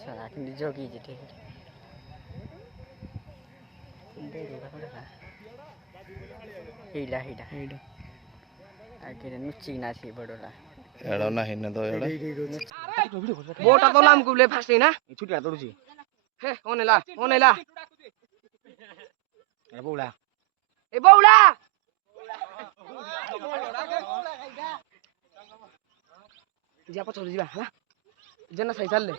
सारा कि जोगी जी ठीक हिला हिला हिला आगे नुच्ची ना छी बडोला एडो ना हिन तो एडो बोटा तो लाम कुले फास्टे ना छुटिया तोडुची हे ओनेला ए बौला जा पछोड़ जिबा हला जेना सही चलले